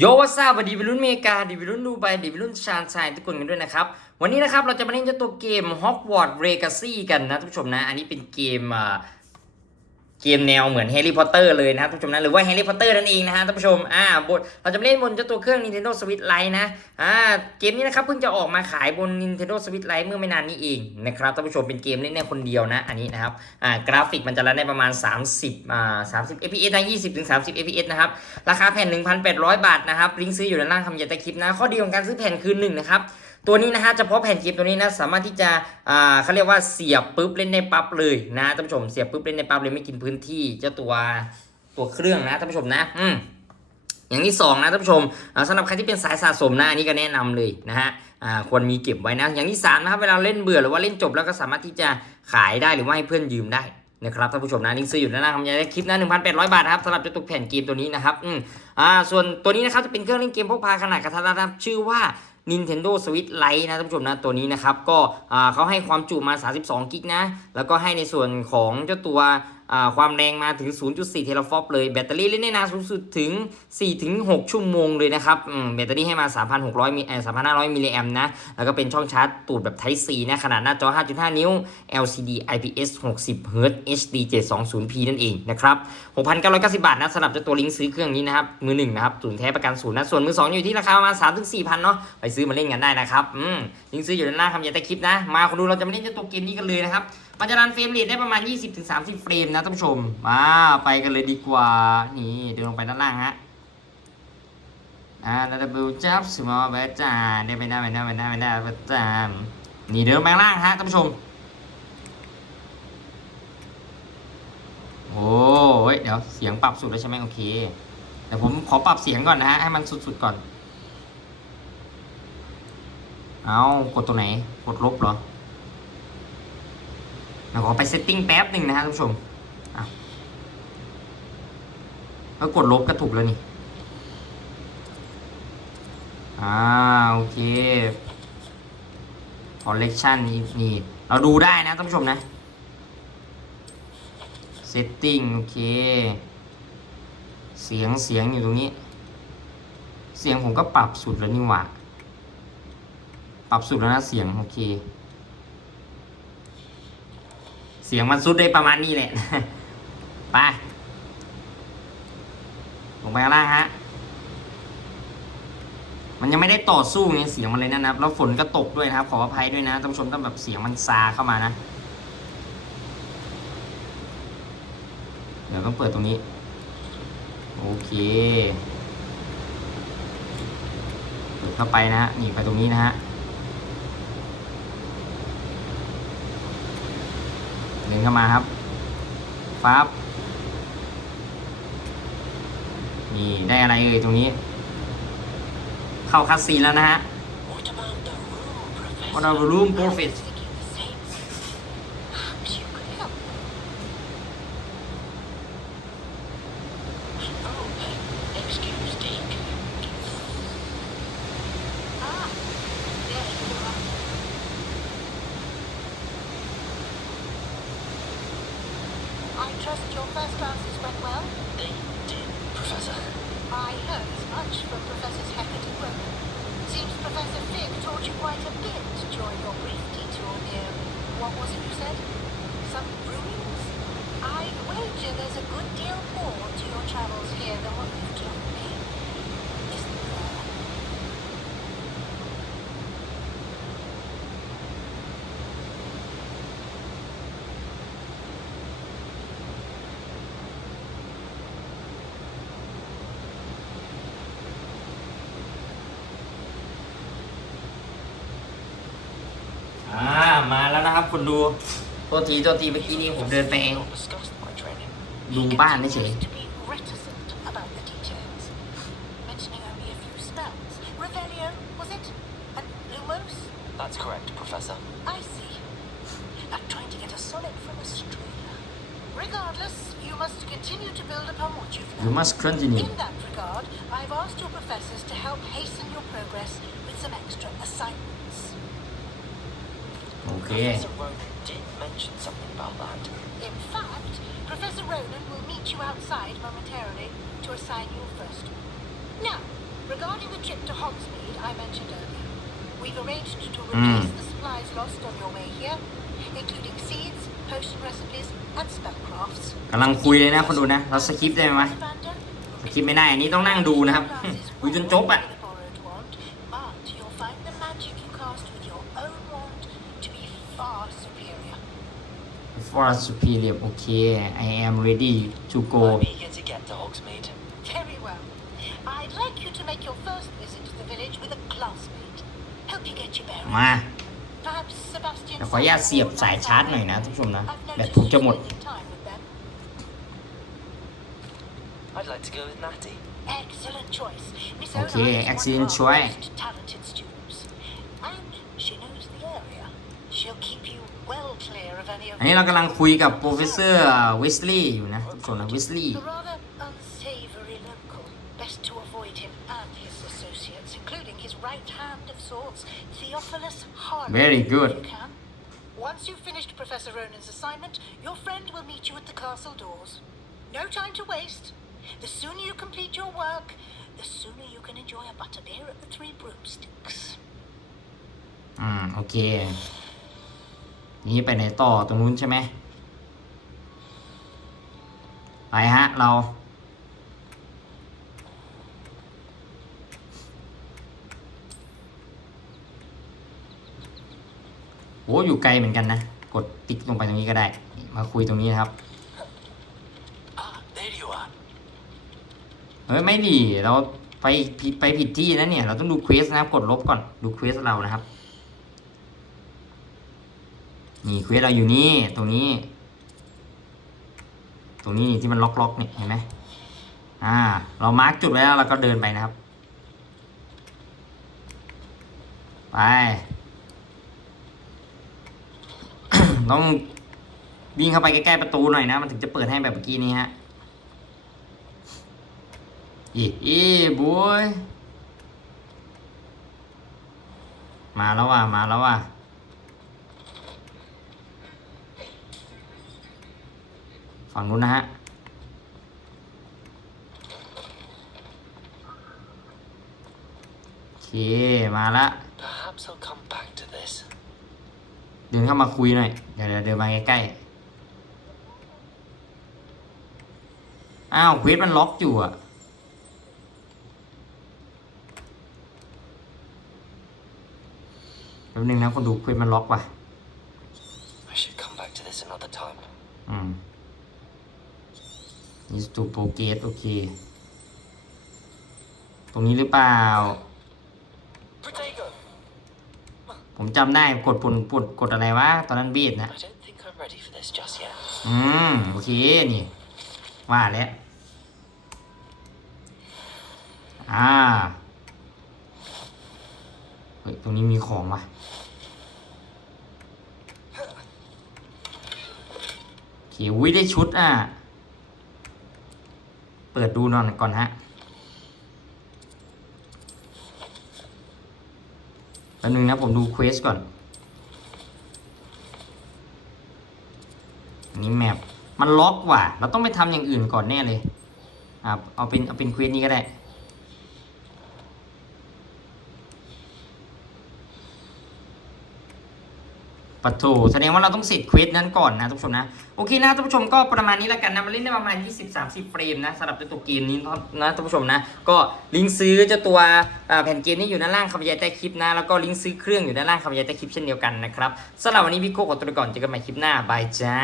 โยวัสซาบดีวิรุ่นเมกาดีวิรุ่นดูไบดีวิรุ่นชานชายทุกคนกันด้วยนะครับ วันนี้นะครับเราจะมาเล่นเจ้าตัวเกม Hogwarts Legacy กันนะทุกผู้ชมนะ อันนี้เป็นเกมอ่า เกมแนวเหมือนแฮร์รี่พอตเตอร์เลยนะครับทุกผู้ชมนะหรือว่าแฮร์รี่พอตเตอร์นั่นเองนะฮะท่านผู้ชมอ่าบทเราจะเล่นบนเจ้าตัวเครื่อง Nintendo Switch Lite นะอ่าเกมนี้นะครับเพิ่งจะออกมาขายบน Nintendo Switch Lite เมื่อไม่นานนี้เองนะครับท่านผู้ชมเป็นเกมเล่นได้คนเดียวนะอันนี้นะครับอ่ากราฟิกมันจะรันได้ประมาณ 30อ่า30 fps นะ20ถึง30 fps นะครับราคาแผ่น 1,800 บาทนะครับลิงก์ซื้ออยู่ด้านล่างคำยันต้คลิปนะข้อดีของการซื้อแผ่นคือหนึ่งนะครับ ตัวนี้นะฮะเฉพาะแผ่นเกมตัวนี้นะสามารถที่จะอ่าเขาเรียกว่าเสียบปุ๊บเล่นได้ปั๊บเลยนะท่านผู้ชมเสียบปุ๊บเล่นได้ปั๊บเลยไม่กินพื้นที่เจ้าตัวตัวเครื่องนะท่านผู้ชมนะ อืมอย่างที่สองนะท่านผู้ชมสำหรับใครที่เป็นสายสะสมนะอันนี้ก็แนะนำเลยนะฮะควรมีเก็บไว้นะ อย่างที่สามนะครับเวลาเล่นเบื่อหรือว่าเล่นจบแล้วก็สามารถที่จะขายได้หรือว่าให้เพื่อนยืมได้นะครับท่านผู้ชมนะลิงซื้ออยู่ด้านล่างคำยันใต้คลิปนะ1,800 บาทครับสำหรับจ้าตัวแผ่นเกมตัวนี้นะครับอืมอ่าส่วนตัวนี้นะครับจะเป็นเครื่องเล่นเกมพกพาขนาดกระทัดรัดชื่อว่า Nintendo Switch Lite นะท่านผู้ชมนะตัวนี้นะครับก็เขาให้ความจุมา 32กิกนะแล้วก็ให้ในส่วนของเจ้าตัว ความแรงมาถึง 0.4 เทราฟอปเลย แบตเตอรี่เล่นได้นานสูงสุดถึง 4-6 ชั่วโมงเลยนะครับแบตเตอรี่ให้มา 3,600มิล3,500 มิลลิแอมนะ แล้วก็เป็นช่องชาร์จตูดแบบ Type C นะ ขนาดหน้าจอ 5.5 นิ้ว LCD IPS 60 Hz HD 720p นั่นเองนะครับ 6,990 บาทนะสำหรับเจ้าตัวลิงก์ซื้อเครื่องนี้นะครับ มือหนึ่งนะครับศูนย์แท้ประกันศูนย์นะ ส่วนมือสองอยู่ที่ราคาประมาณ3-4,000 เนาะ ไปซื้อมาเล่นกันได้นะครับอืมลิงก์ซื้ออยู่ด้านหน้าคำยันใต้คลิปนะ มาคนดูเราจะมาเล่นเจ้าตัวเกมนี้กันเลยนะครับ มันจะรันเฟรมเรทได้ประมาณ 20-30 เฟรมนะท่านผู้ชม มาไปกันเลยดีกว่า นี่เดินลงไปด้านล่างฮะอ่าดับเบิลจับสมอลเบจาได้ไปหน้ไปหน้ไปหน้ไปหน้าประจามนี่เดินไปข้างล่างฮะท่านผู้ชม โอ้ยเดี๋ยวเสียงปรับสุดแล้วใช่ไหมโอเคเดี๋ยวผมขอปรับเสียงก่อนนะฮะให้มันสุดๆก่อน เอากดตัวไหน กดลบเหรอ เดี๋ยวขอไปเซตติ้งแป๊บหนึ่งนะฮะท่านผู้ชมแล้วกดลบก็ถูกแล้วนี่ อ่า โอเค collection นี่นี่ เราดูได้นะท่านผู้ชมนะ setting โอเค เสียงเสียงอยู่ตรงนี้ เสียงผมก็ปรับสุดแล้วนี่หว่า ปรับสุดแล้วนะเสียง โอเค เสียงมันสุดได้ประมาณนี้แหละ ไป ลงไปข้างล่างฮะ มันยังไม่ได้ต่อสู้ไงเสียงมันเลยนะครับ แล้วฝนก็ตกด้วยนะครับ ขออภัยด้วยนะท่านผู้ชมต้องแบบเสียงมันซาเข้ามานะ เดี๋ยวต้องเปิดตรงนี้ โอเคเปิดเข้าไปนะฮะ นี่ไปตรงนี้นะฮะ เดินเข้ามาครับฟับนี่ได้อะไรเอ่ยตรงนี้ เข้าคัสซีนแล้วนะฮะ What about the room, Professor? I heard much from Professors Hackett and Roman. Seems Professor Fig taught you quite a bit during your brief detour near, what was it you said? Some ruins? I'd wager there's a good deal more to your travels here than what you've told มาแล้วนะครับคุณดูโทษทีโทษทีเมื่อกี้นี้ผมเดินไปเอง Not discussed my training. ดูบ้านได้เฉย Continues to be reticent about the details. Mentioning only a few spells. Revelio, was it? And Lumos? That's correct, Professor. I see. I'm trying to get a solid from Australia. Regardless, you must continue to build upon what you've You learned. must continue In that regard, I've asked your professors to help hasten your progress with some extra assignments. โอเค Professor Ronan did mention something about that. In fact, Professor Ronan will meet you outside momentarily to assign you first. Now, Regarding the trip to Hogsmeade I mentioned earlier, we've arranged to Mm. replace the supplies lost on your way here, including seeds, potion recipes, and spellcrafts. กำลังคุยเลยนะคนดูนะ เราสคริปต์ได้ไหม Commander, สคริปต์ไม่ได้ อันนี้ต้องนั่งดูนะครับ คุยจนจบอะ for superior โอเค I am ready to go I'm eager to get to Hogsmeade. Very well. I'd like you to make your first visit to the village with a classmate. Help you get your bearings. มา Perhaps Sebastian เดี๋ยวขออนุญาตเสียบสายชาร์จหน่อยนะทุกผู้ชมนะ I've แบต noticed ผมจะหม you ด spending time with them. I'd like to go with Natty. Excellent choice. Miss Okay, Ona is excellent one of our choice. most talented students. And she knows the area. She'll keep you well clear of any of อันนี้เรากำลังคุยกับ professor Wesley อยู่นะทุกคนนะ Wesley A rather unsavory local. Best to avoid him and his associates, including his right hand of sorts, Theophilus Harlow. Very good. If you can. Once you've finished Professor Ronan's assignment, your friend will meet you at the castle doors. No time to waste. The sooner you complete your work, the sooner you can enjoy a butterbeer at the Three Broomsticks. อืมโอเค นี่ไปไหนต่อตรงนู้นใช่ไหมไปฮะเรา โอ้อยู่ไกลเหมือนกันนะ กดติ๊กลงไปตรงนี้ก็ได้ มาคุยตรงนี้นะครับ เฮ้ย ไม่ดี เราไปไปผิดที่นะเนี่ย เราต้องดูเควสนะครับ กดลบก่อน ดูเควสเรานะครับ นี่เควสเราอยู่นี่ตรงนี้ ตรงนี้นี่ที่มันล็อกล็อกๆเนี่ยเห็นไหมอ่า เรามาร์กจุดไว้แล้วเราก็เดินไปนะครับ ไป ต้องวิ่งเข้าไปใกล้ๆประตูหน่อยนะ มันถึงจะเปิดให้แบบเมื่อกี้นี้ฮะอีอีบอยมาแล้วว่ะมาแล้วว่ะ ฝั่งนู้นนะฮะโอเคมาละ Perhaps I'll come back to this. เดินเข้ามาคุยหน่อยเดี๋ยวเดี๋ยวเดินมาใกล้ๆ อ้าวเควสมันล็อกอยู่อะแป๊บนึงนะคนดูเควสมันล็อกว่ะ I should come back to this another time. อืม is to progress โอเค ตรงนี้หรือเปล่า Protego! ผมจำได้กดปุ่นปุ่นกดอะไรวะ ตอนนั้นเบีดนะ I don't think I'm ready for this just yet. อืม โอเค นี่ ว่าแล้ว อ่า เฮ้ย ตรงนี้มีของว่ะโอเคอุ้ยได้ชุดอะเปิดดูนอนก่อนฮะแป๊บนึงนะผมดูเควสก่อนนี้แมปมันล็อกว่ะ เราต้องไปทำอย่างอื่นก่อนแน่เลยอ่าเอาเป็นเอาเป็นเควสนี้ก็ได้ ปัดโถแสดงว่าเราต้องเสร็จควิสนั้นก่อนนะทุกผู้ชมนะ โอเคนะท่านผู้ชมก็ประมาณนี้แล้วกันนะมาเล่นได้ประมาณ 20-30 เฟรมนะสำหรับตัวเกมนี้นะท่านผู้ชมนะ ก็ลิงก์ซื้อเจ้าตัวแผ่นเกมนี้อยู่ด้านล่างคำบรรยายใต้คลิปนะ แล้วก็ลิงก์ซื้อเครื่องอยู่ด้านล่างคำบรรยายใต้คลิปเช่นเดียวกันนะครับสำหรับวันนี้พี่โก้ขอตัวไปก่อนเจอกันใหม่คลิปหน้าบายจ้า